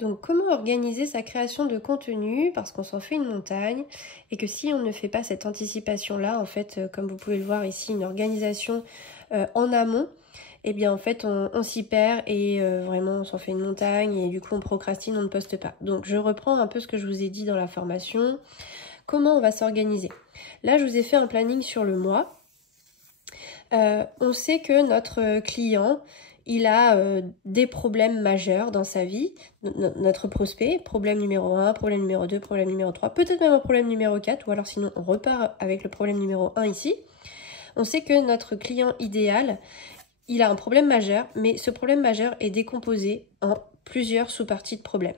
Donc comment organiser sa création de contenu, parce qu'on s'en fait une montagne et que si on ne fait pas cette anticipation-là, en fait, comme vous pouvez le voir ici, une organisation en amont, eh bien en fait on s'y perd et vraiment on s'en fait une montagne et du coup on procrastine, on ne poste pas. Donc je reprends un peu ce que je vous ai dit dans la formation. Comment on va s'organiser? Là je vous ai fait un planning sur le mois. On sait que notre client, il a des problèmes majeurs dans sa vie, notre prospect, problème numéro 1, problème numéro 2, problème numéro 3, peut-être même un problème numéro 4, ou alors sinon on repart avec le problème numéro 1 ici. On sait que notre client idéal, il a un problème majeur, mais ce problème majeur est décomposé en plusieurs sous-parties de problèmes.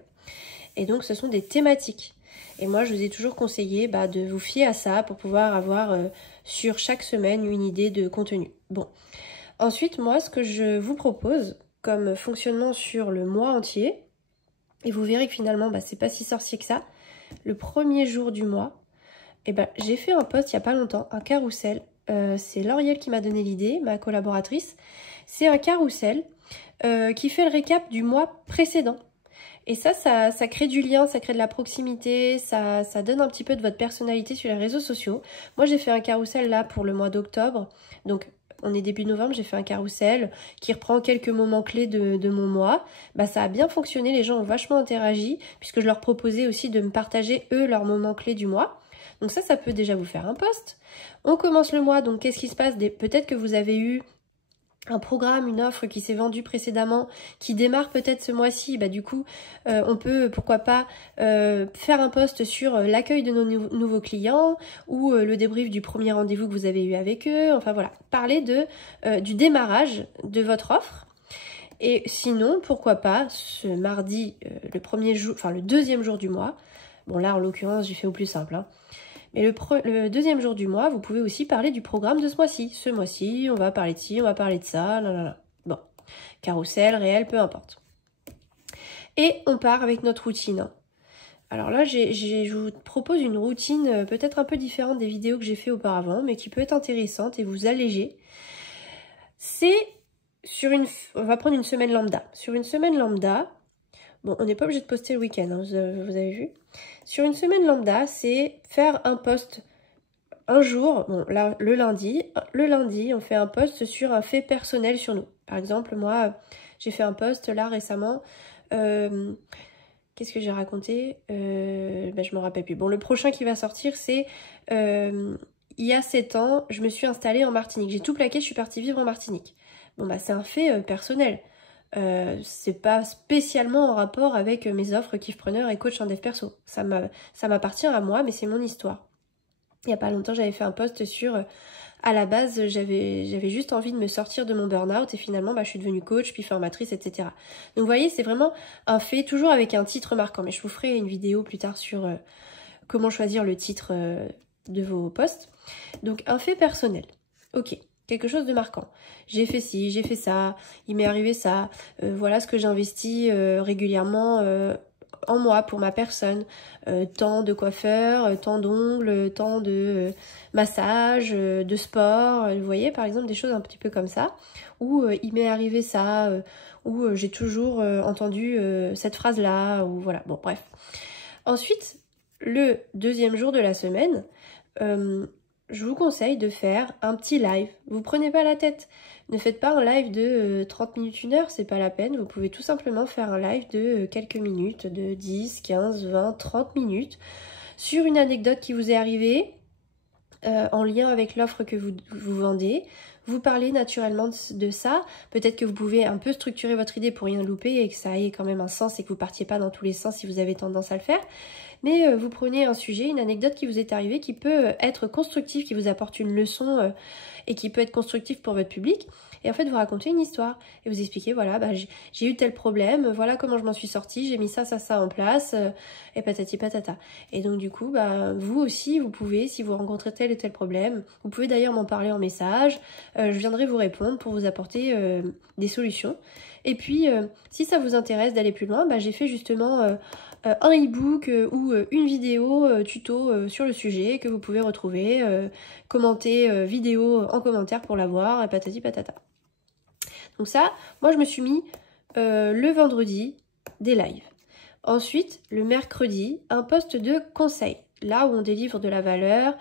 Et donc ce sont des thématiques. Et moi je vous ai toujours conseillé de vous fier à ça pour pouvoir avoir sur chaque semaine une idée de contenu. Bon. Ensuite, moi, ce que je vous propose comme fonctionnement sur le mois entier, et vous verrez que finalement, c'est pas si sorcier que ça, le premier jour du mois, j'ai fait un post il n'y a pas longtemps, un carrousel. C'est Lauriel qui m'a donné l'idée, ma collaboratrice. C'est un carrousel qui fait le récap du mois précédent. Et ça crée du lien, ça crée de la proximité, ça donne un petit peu de votre personnalité sur les réseaux sociaux. Moi, j'ai fait un carrousel là pour le mois d'octobre, donc on est début novembre, j'ai fait un carrousel qui reprend quelques moments clés de mon mois. Ça a bien fonctionné, les gens ont vachement interagi, puisque je leur proposais aussi de me partager, eux, leurs moments clés du mois. Donc ça peut déjà vous faire un post. On commence le mois, donc qu'est-ce qui se passe? Peut-être que vous avez eu un programme, une offre qui s'est vendue précédemment, qui démarre peut-être ce mois-ci, du coup, on peut, pourquoi pas, faire un post sur l'accueil de nos nouveaux clients ou le débrief du premier rendez-vous que vous avez eu avec eux. Enfin voilà, parler du démarrage de votre offre. Et sinon, pourquoi pas, ce mardi, le deuxième jour du mois, bon là en l'occurrence j'ai fait au plus simple, hein. Mais le deuxième jour du mois, vous pouvez aussi parler du programme de ce mois-ci. Ce mois-ci, on va parler de ci, on va parler de ça, là. Bon, carrousel, réel, peu importe. Et on part avec notre routine. Alors là, je vous propose une routine peut-être un peu différente des vidéos que j'ai fait auparavant, mais qui peut être intéressante et vous alléger. On va prendre une semaine lambda. Sur une semaine lambda, bon, on n'est pas obligé de poster le week-end, hein, vous avez vu. Sur une semaine lambda, c'est faire un post un jour, bon là le lundi, on fait un post sur un fait personnel sur nous. Par exemple, moi, j'ai fait un post là récemment. Qu'est-ce que j'ai raconté? Je me rappelle plus. Bon, le prochain qui va sortir, c'est il y a 7 ans, je me suis installée en Martinique. J'ai tout plaqué, je suis partie vivre en Martinique. Bon, c'est un fait personnel. C'est pas spécialement en rapport avec mes offres Kiffpreneur et coach en dev perso. Ça m'appartient à moi, mais c'est mon histoire. Il n'y a pas longtemps, j'avais fait un post sur... à la base, j'avais juste envie de me sortir de mon burn-out et finalement, je suis devenue coach, puis formatrice, etc. Donc vous voyez, c'est vraiment un fait, toujours avec un titre marquant. Mais je vous ferai une vidéo plus tard sur comment choisir le titre de vos posts. Donc un fait personnel. Ok. Quelque chose de marquant. J'ai fait ci, j'ai fait ça, il m'est arrivé ça, voilà ce que j'investis régulièrement en moi pour ma personne. Temps de coiffeur, temps d'ongles, temps de massage, de sport, vous voyez par exemple des choses un petit peu comme ça, où il m'est arrivé ça, où j'ai toujours entendu cette phrase-là, ou voilà, bon bref. Ensuite, le deuxième jour de la semaine, je vous conseille de faire un petit live. Vous prenez pas la tête. Ne faites pas un live de 30 minutes, 1 heure, c'est pas la peine. Vous pouvez tout simplement faire un live de quelques minutes, de 10, 15, 20, 30 minutes, sur une anecdote qui vous est arrivée, en lien avec l'offre que vous vendez. Vous parlez naturellement de ça. Peut-être que vous pouvez un peu structurer votre idée pour rien louper et que ça ait quand même un sens et que vous partiez pas dans tous les sens si vous avez tendance à le faire. Mais vous prenez un sujet, une anecdote qui vous est arrivée, qui peut être constructive, qui vous apporte une leçon et qui peut être constructive pour votre public. Et en fait, vous racontez une histoire et vous expliquez, voilà, j'ai eu tel problème, voilà comment je m'en suis sortie, j'ai mis ça en place, et patati patata. Et donc du coup, vous aussi, vous pouvez, si vous rencontrez tel et tel problème, vous pouvez d'ailleurs m'en parler en message, je viendrai vous répondre pour vous apporter des solutions. Et puis, si ça vous intéresse d'aller plus loin, j'ai fait justement un e-book ou une vidéo tuto sur le sujet que vous pouvez retrouver, commenter vidéo en commentaire pour la voir, patati patata. Donc ça, moi je me suis mis le vendredi des lives. Ensuite, le mercredi, un post de conseil. Là où on délivre de la valeur,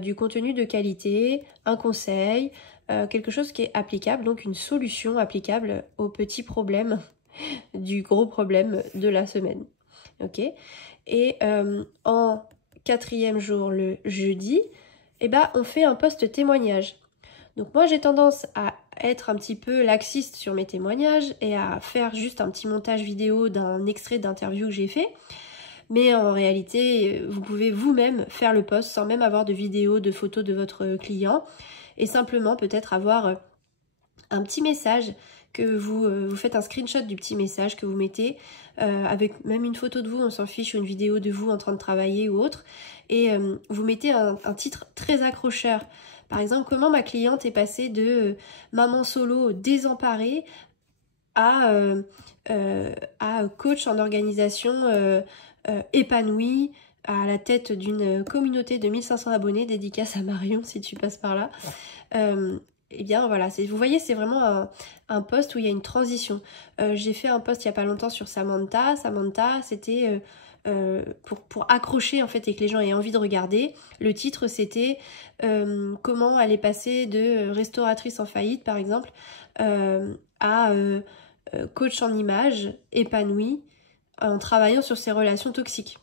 du contenu de qualité, un conseil, quelque chose qui est applicable, donc une solution applicable aux petits problèmes du gros problème de la semaine. Ok. Et en 4e jour, le jeudi, eh ben, on fait un post témoignage. Donc moi j'ai tendance à être un petit peu laxiste sur mes témoignages et à faire juste un petit montage vidéo d'un extrait d'interview que j'ai fait. Mais en réalité, vous pouvez vous-même faire le post sans même avoir de vidéo, de photos de votre client et simplement peut-être avoir un petit message que vous faites un screenshot du petit message que vous mettez avec même une photo de vous, on s'en fiche, ou une vidéo de vous en train de travailler ou autre, et vous mettez un titre très accrocheur. Par exemple, comment ma cliente est passée de maman solo désemparée à coach en organisation épanouie, à la tête d'une communauté de 1500 abonnés, dédicace à Marion si tu passes par là. Et bien voilà, vous voyez, c'est vraiment un post où il y a une transition. J'ai fait un post il n'y a pas longtemps sur Samantha. Samantha, c'était pour accrocher en fait et que les gens aient envie de regarder. Le titre c'était comment elle est passée de restauratrice en faillite par exemple à coach en image épanouie en travaillant sur ses relations toxiques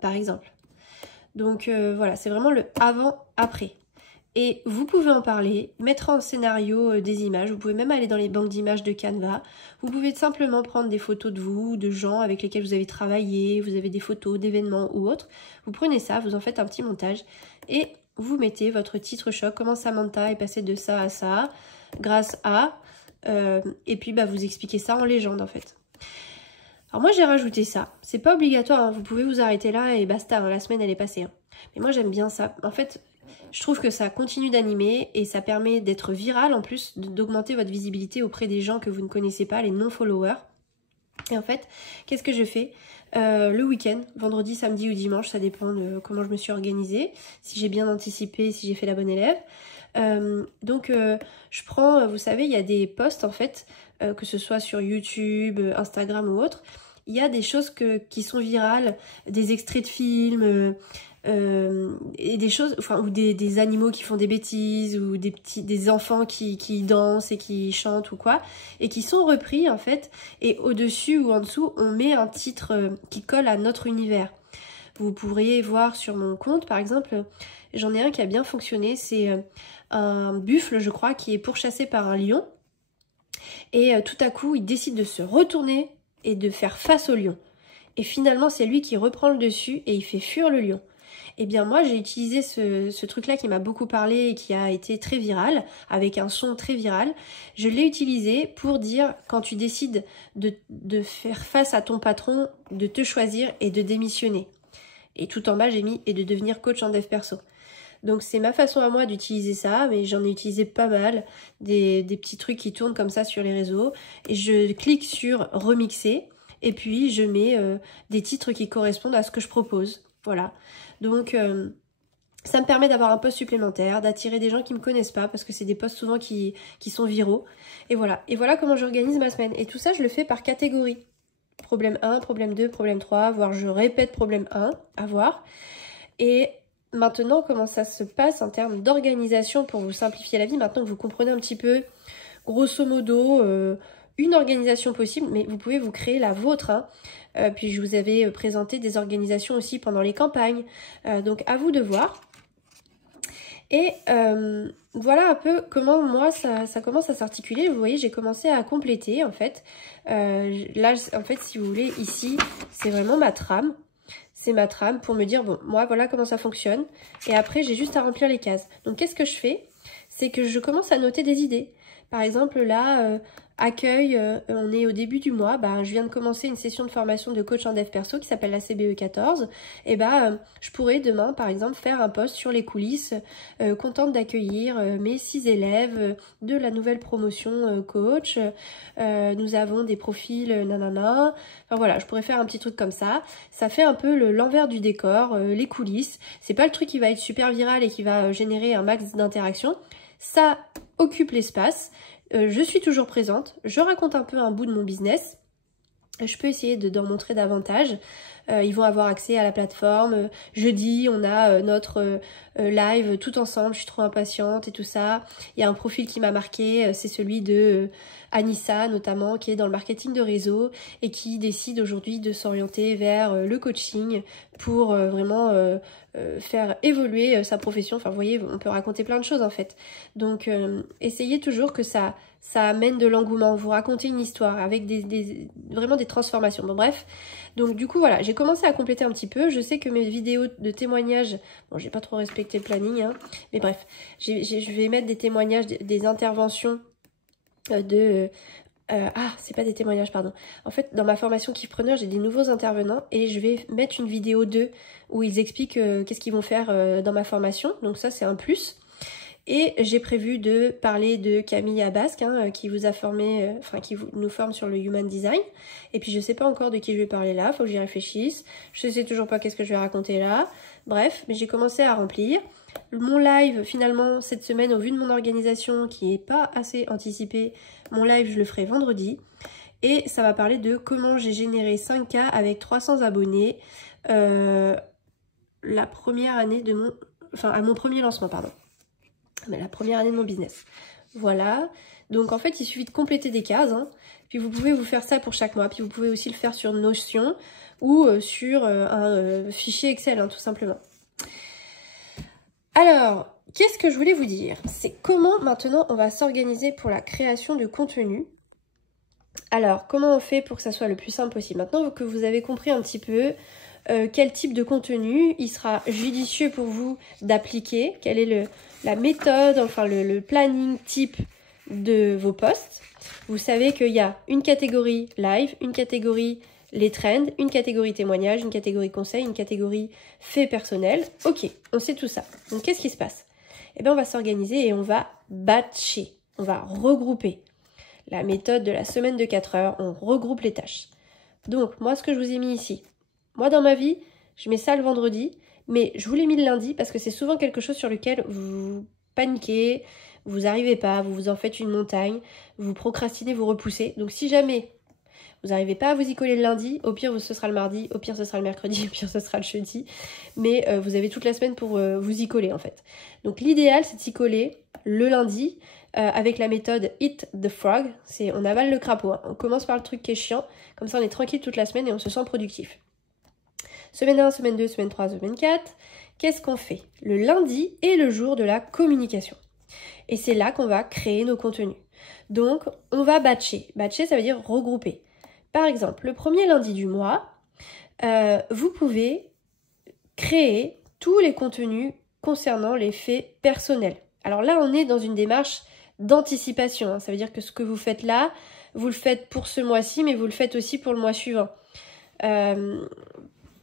par exemple. Donc voilà, c'est vraiment le avant-après. Et vous pouvez en parler, mettre en scénario des images, vous pouvez même aller dans les banques d'images de Canva, vous pouvez simplement prendre des photos de vous, de gens avec lesquels vous avez travaillé, vous avez des photos d'événements ou autres, vous prenez ça, vous en faites un petit montage et vous mettez votre titre choc, comment Samantha est passée de ça à ça, grâce à, et puis bah, vous expliquez ça en légende en fait. Alors moi j'ai rajouté ça, c'est pas obligatoire, hein. Vous pouvez vous arrêter là et basta, hein. La semaine elle est passée. Hein. Mais moi j'aime bien ça, en fait je trouve que ça continue d'animer et ça permet d'être viral en plus, d'augmenter votre visibilité auprès des gens que vous ne connaissez pas, les non-followers. Et en fait, qu'est-ce que je fais le week-end, vendredi, samedi ou dimanche, ça dépend de comment je me suis organisée, si j'ai bien anticipé, si j'ai fait la bonne élève. Donc je prends, vous savez, il y a des posts en fait, que ce soit sur YouTube, Instagram ou autre, il y a des choses qui sont virales, des extraits de films, et des choses, enfin, ou des animaux qui font des bêtises, ou des enfants qui dansent et qui chantent ou quoi, et qui sont repris en fait, et au-dessus ou en dessous, on met un titre qui colle à notre univers. Vous pourriez voir sur mon compte, par exemple, j'en ai un qui a bien fonctionné, c'est un buffle, je crois, qui est pourchassé par un lion, et tout à coup, il décide de se retourner et de faire face au lion. Et finalement, c'est lui qui reprend le dessus et il fait fuir le lion. Eh bien moi j'ai utilisé ce truc-là qui m'a beaucoup parlé et qui a été très viral, avec un son très viral. Je l'ai utilisé pour dire quand tu décides de faire face à ton patron, de te choisir et de démissionner. Et tout en bas j'ai mis et de devenir coach en dev perso. Donc c'est ma façon à moi d'utiliser ça, mais j'en ai utilisé pas mal, des petits trucs qui tournent comme ça sur les réseaux. Et je clique sur remixer et puis je mets des titres qui correspondent à ce que je propose. Voilà, donc ça me permet d'avoir un post supplémentaire, d'attirer des gens qui me connaissent pas, parce que c'est des posts souvent qui sont viraux. Et voilà comment j'organise ma semaine. Et tout ça, je le fais par catégorie. Problème 1, problème 2, problème 3, voire je répète problème 1, à voir. Et maintenant, comment ça se passe en termes d'organisation pour vous simplifier la vie, maintenant que vous comprenez un petit peu, grosso modo, une organisation possible, mais vous pouvez vous créer la vôtre, hein. Puis je vous avais présenté des organisations aussi pendant les campagnes, donc à vous de voir. Et voilà un peu comment moi ça commence à s'articuler. Vous voyez, j'ai commencé à compléter en fait. Là en fait si vous voulez, ici c'est vraiment ma trame. C'est ma trame pour me dire bon moi voilà comment ça fonctionne. Et après j'ai juste à remplir les cases. Donc qu'est-ce que je fais? C'est que je commence à noter des idées. Par exemple là, accueil, on est au début du mois, je viens de commencer une session de formation de coach en dev perso qui s'appelle la CBE 14. Et je pourrais demain par exemple faire un post sur les coulisses, contente d'accueillir mes 6 élèves de la nouvelle promotion coach. Nous avons des profils nanana. Enfin voilà, je pourrais faire un petit truc comme ça. Ça fait un peu l'envers du décor, les coulisses. C'est pas le truc qui va être super viral et qui va générer un max d'interaction. Ça occupe l'espace, je suis toujours présente, je raconte un peu un bout de mon business je peux essayer d'en montrer davantage. Ils vont avoir accès à la plateforme. Jeudi, on a notre live tout ensemble. Je suis trop impatiente et tout ça. Il y a un profil qui m'a marqué. C'est celui de Anissa, notamment, qui est dans le marketing de réseau et qui décide aujourd'hui de s'orienter vers le coaching pour vraiment faire évoluer sa profession. Enfin, vous voyez, on peut raconter plein de choses, en fait. Donc, essayez toujours que ça amène de l'engouement. Vous racontez une histoire avec vraiment des transformations. Bon, bref. Donc du coup voilà, j'ai commencé à compléter un petit peu. Je sais que mes vidéos de témoignages, bon j'ai pas trop respecté le planning, hein, mais bref, je vais mettre des témoignages, des interventions c'est pas des témoignages, pardon. En fait, dans ma formation Kiffpreneur, j'ai des nouveaux intervenants et je vais mettre une vidéo d'eux où ils expliquent qu'est-ce qu'ils vont faire dans ma formation. Donc ça, c'est un plus. Et j'ai prévu de parler de Camille Abasque, hein, qui vous a formé, nous forme sur le Human Design. Et puis je sais pas encore de qui je vais parler là, faut que j'y réfléchisse. Je sais toujours pas qu'est-ce que je vais raconter là. Bref, mais j'ai commencé à remplir. Mon live, finalement, cette semaine, au vu de mon organisation qui est pas assez anticipée, mon live, je le ferai vendredi. Et ça va parler de comment j'ai généré 5K avec 300 abonnés la première année de à mon premier lancement, pardon. Mais la première année de mon business. Voilà. Donc en fait, il suffit de compléter des cases. Hein. Puis vous pouvez vous faire ça pour chaque mois. Puis vous pouvez aussi le faire sur Notion ou sur un fichier Excel, hein, tout simplement. Alors, qu'est-ce que je voulais vous dire? C'est comment maintenant on va s'organiser pour la création de contenu. Alors, comment on fait pour que ça soit le plus simple possible? Maintenant que vous avez compris un petit peu quel type de contenu il sera judicieux pour vous d'appliquer, quelle est la méthode, enfin le planning type de vos posts. Vous savez qu'il y a une catégorie live, une catégorie les trends, une catégorie témoignages, une catégorie conseils, une catégorie faits personnels. Ok, on sait tout ça. Donc qu'est-ce qui se passe? Eh bien on va s'organiser et on va batcher, on va regrouper. La méthode de la semaine de 4 heures, on regroupe les tâches. Donc moi ce que je vous ai mis ici, moi dans ma vie, je mets ça le vendredi, mais je vous l'ai mis le lundi parce que c'est souvent quelque chose sur lequel vous paniquez, vous n'arrivez pas, vous vous en faites une montagne, vous procrastinez, vous repoussez. Donc si jamais vous n'arrivez pas à vous y coller le lundi, au pire ce sera le mardi, au pire ce sera le mercredi, au pire ce sera le jeudi, mais vous avez toute la semaine pour vous y coller en fait. Donc l'idéal c'est de s'y coller le lundi avec la méthode Eat the Frog, c'est on avale le crapaud, hein. On commence par le truc qui est chiant, comme ça on est tranquille toute la semaine et on se sent productif. Semaine 1, semaine 2, semaine 3, semaine 4, qu'est-ce qu'on fait? Le lundi est le jour de la communication. Et c'est là qu'on va créer nos contenus. Donc, on va batcher. Batcher, ça veut dire regrouper. Par exemple, le premier lundi du mois, vous pouvez créer tous les contenus concernant les faits personnels. Alors là, on est dans une démarche d'anticipation. Hein. Ça veut dire que ce que vous faites là, vous le faites pour ce mois-ci, mais vous le faites aussi pour le mois suivant.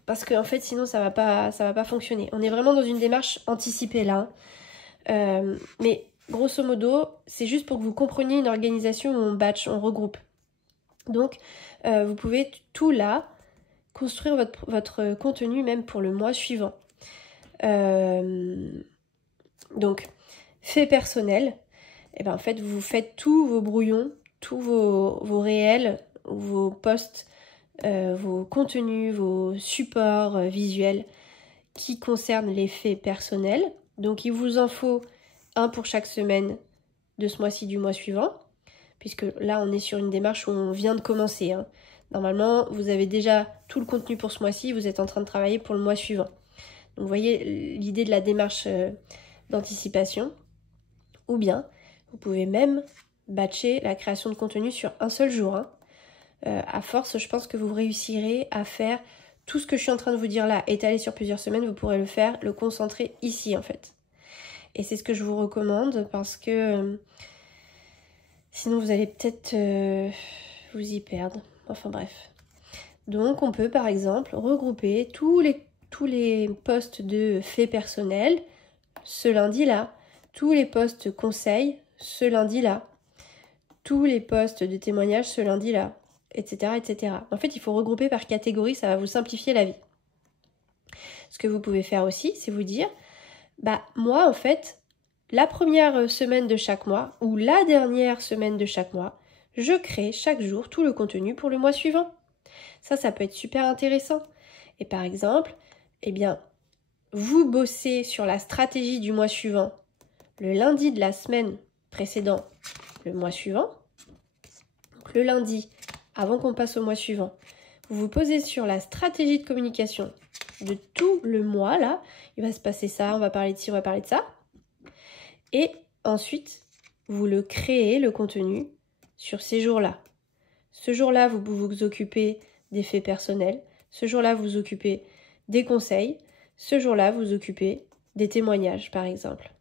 Parce qu'en fait, sinon, ça va pas fonctionner. On est vraiment dans une démarche anticipée là. Mais grosso modo, c'est juste pour que vous compreniez une organisation où on batch, on regroupe. Donc, vous pouvez tout là construire votre contenu même pour le mois suivant. Donc, fait personnel, et ben en fait, vous faites tous vos brouillons, tous vos réels, vos posts, vos contenus, vos supports visuels qui concernent les faits personnels. Donc, il vous en faut un pour chaque semaine de ce mois-ci, du mois suivant, puisque là, on est sur une démarche où on vient de commencer. Hein. Normalement, vous avez déjà tout le contenu pour ce mois-ci, vous êtes en train de travailler pour le mois suivant. Donc, vous voyez l'idée de la démarche d'anticipation. Ou bien, vous pouvez même batcher la création de contenu sur un seul jour. Hein. À force, je pense que vous réussirez à faire tout ce que je suis en train de vous dire là, étalé sur plusieurs semaines, vous pourrez le faire, le concentrer ici en fait. Et c'est ce que je vous recommande parce que sinon vous allez peut-être vous y perdre. Enfin bref. Donc on peut par exemple regrouper tous les posts de faits personnels ce lundi-là, tous les posts conseils ce lundi-là, tous les posts de témoignages ce lundi-là, etc., etc. En fait, il faut regrouper par catégorie, ça va vous simplifier la vie. Ce que vous pouvez faire aussi, c'est vous dire, moi, en fait, la première semaine de chaque mois ou la dernière semaine de chaque mois, je crée chaque jour tout le contenu pour le mois suivant. Ça peut être super intéressant. Et par exemple, eh bien, vous bossez sur la stratégie du mois suivant, le lundi de la semaine précédant le mois suivant. Donc le lundi, avant qu'on passe au mois suivant, vous vous posez sur la stratégie de communication de tout le mois, là. Il va se passer ça, on va parler de ci, on va parler de ça. Et ensuite, vous le créez, le contenu, sur ces jours-là. Ce jour-là, vous vous occupez des faits personnels. Ce jour-là, vous vous occupez des conseils. Ce jour-là, vous vous occupez des témoignages, par exemple.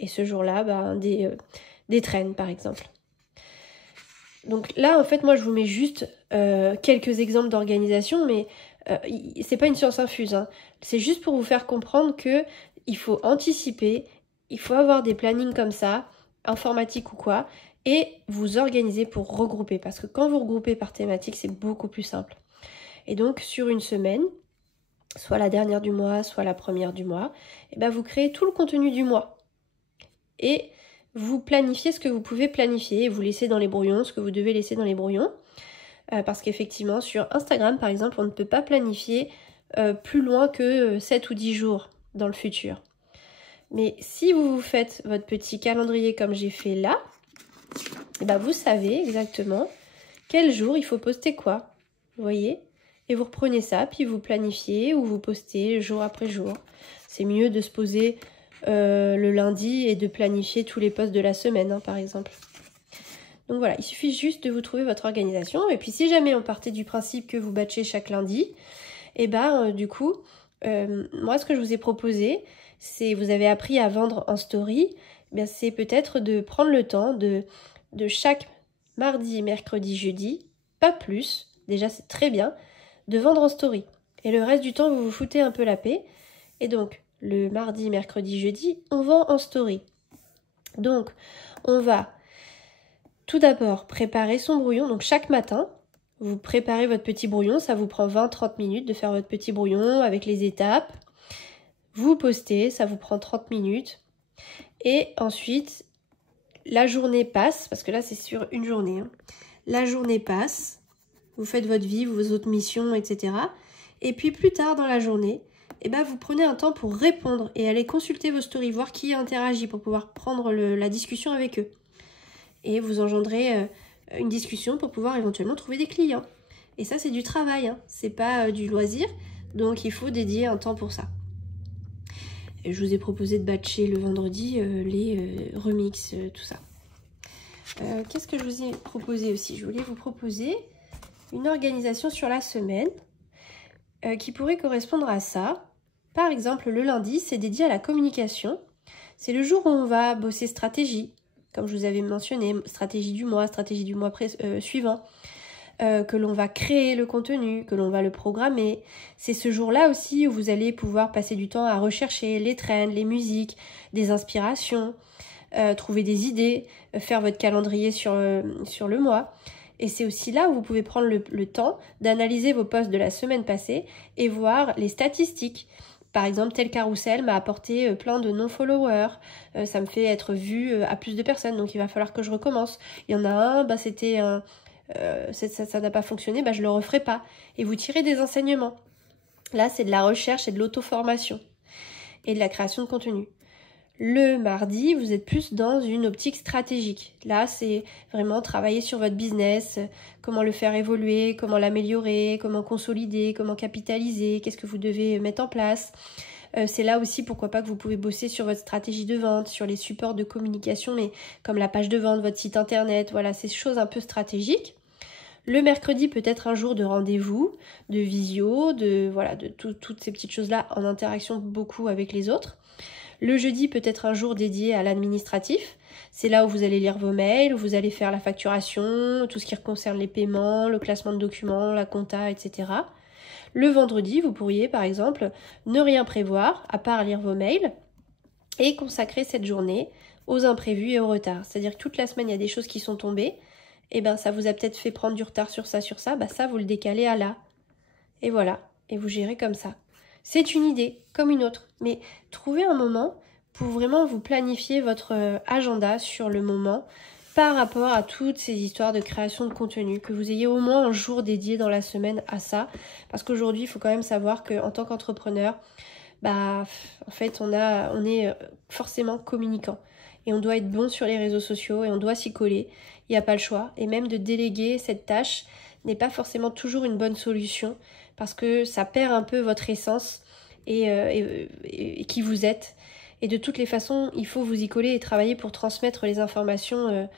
Et ce jour-là, des trends, par exemple. Donc là, en fait, moi, je vous mets juste quelques exemples d'organisation, mais c'est pas une science infuse. Hein. C'est juste pour vous faire comprendre que il faut anticiper, il faut avoir des plannings comme ça, informatiques ou quoi, et vous organiser pour regrouper. Parce que quand vous regroupez par thématique, c'est beaucoup plus simple. Et donc, sur une semaine, soit la dernière du mois, soit la première du mois, et ben vous créez tout le contenu du mois. Et vous planifiez ce que vous pouvez planifier et vous laissez dans les brouillons ce que vous devez laisser dans les brouillons. Parce qu'effectivement, sur Instagram, par exemple, on ne peut pas planifier plus loin que 7 ou 10 jours dans le futur. Mais si vous faites votre petit calendrier comme j'ai fait là, et ben vous savez exactement quel jour il faut poster quoi. Vous voyez ? Et vous reprenez ça, puis vous planifiez ou vous postez jour après jour. C'est mieux de se poser le lundi et de planifier tous les posts de la semaine, hein, par exemple. Donc voilà, il suffit juste de vous trouver votre organisation. Et puis si jamais on partait du principe que vous batchez chaque lundi, et du coup, moi ce que je vous ai proposé, c'est, vous avez appris à vendre en story, c'est peut-être de prendre le temps de chaque mardi, mercredi, jeudi, pas plus, déjà c'est très bien, de vendre en story. Et le reste du temps, vous vous foutez un peu la paix. Et donc, le mardi, mercredi, jeudi, on vend en story. Donc, on va tout d'abord préparer son brouillon. Donc, chaque matin, vous préparez votre petit brouillon. Ça vous prend 20-30 minutes de faire votre petit brouillon avec les étapes. Vous postez, ça vous prend 30 minutes. Et ensuite, la journée passe, parce que là, c'est sur une journée. Hein. La journée passe. Vous faites votre vie, vos autres missions, etc. Et puis plus tard dans la journée, vous prenez un temps pour répondre et aller consulter vos stories, voir qui interagit pour pouvoir prendre la discussion avec eux. Et vous engendrez une discussion pour pouvoir éventuellement trouver des clients. Et ça, c'est du travail, hein. C'est pas du loisir, donc il faut dédier un temps pour ça. Et je vous ai proposé de batcher le vendredi les remixes, tout ça. Qu'est-ce que je vous ai proposé aussi ? Je voulais vous proposer une organisation sur la semaine qui pourrait correspondre à ça. Par exemple, le lundi, c'est dédié à la communication. C'est le jour où on va bosser stratégie, comme je vous avais mentionné, stratégie du mois suivant, que l'on va créer le contenu, que l'on va le programmer. C'est ce jour-là aussi où vous allez pouvoir passer du temps à rechercher les trends, les musiques, des inspirations, trouver des idées, faire votre calendrier sur le mois. Et c'est aussi là où vous pouvez prendre le temps d'analyser vos posts de la semaine passée et voir les statistiques. Par exemple, tel carrousel m'a apporté plein de non-followers, ça me fait être vu à plus de personnes, donc il va falloir que je recommence. Il y en a un, ça n'a pas fonctionné, je le referai pas. Et vous tirez des enseignements. Là, c'est de la recherche et de l'auto-formation et de la création de contenu. Le mardi, vous êtes plus dans une optique stratégique. Là, c'est vraiment travailler sur votre business, comment le faire évoluer, comment l'améliorer, comment consolider, comment capitaliser, qu'est-ce que vous devez mettre en place. C'est là aussi, pourquoi pas, que vous pouvez bosser sur votre stratégie de vente, sur les supports de communication, mais comme la page de vente, votre site internet, voilà, ces choses un peu stratégiques. Le mercredi peut être un jour de rendez-vous, de visio, de toutes ces petites choses-là en interaction beaucoup avec les autres. Le jeudi peut être un jour dédié à l'administratif. C'est là où vous allez lire vos mails, où vous allez faire la facturation, tout ce qui concerne les paiements, le classement de documents, la compta, etc. Le vendredi, vous pourriez par exemple ne rien prévoir, à part lire vos mails, et consacrer cette journée aux imprévus et aux retards. C'est-à-dire que toute la semaine, il y a des choses qui sont tombées, et ça vous a peut-être fait prendre du retard sur ça, ça vous le décalez à là. Et voilà, et vous gérez comme ça. C'est une idée, comme une autre, mais trouvez un moment pour vraiment vous planifier votre agenda sur le moment par rapport à toutes ces histoires de création de contenu, que vous ayez au moins un jour dédié dans la semaine à ça, parce qu'aujourd'hui il faut quand même savoir qu'en tant qu'entrepreneur, en fait on est forcément communicant et on doit être bon sur les réseaux sociaux et on doit s'y coller, il n'y a pas le choix, et même de déléguer cette tâche n'est pas forcément toujours une bonne solution parce que ça perd un peu votre essence et qui vous êtes. Et de toutes les façons, il faut vous y coller et travailler pour transmettre les informations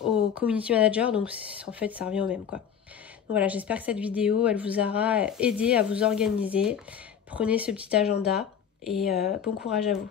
au community manager. Donc en fait, ça revient au même, quoi. Donc voilà, j'espère que cette vidéo, elle vous aura aidé à vous organiser. Prenez ce petit agenda et bon courage à vous.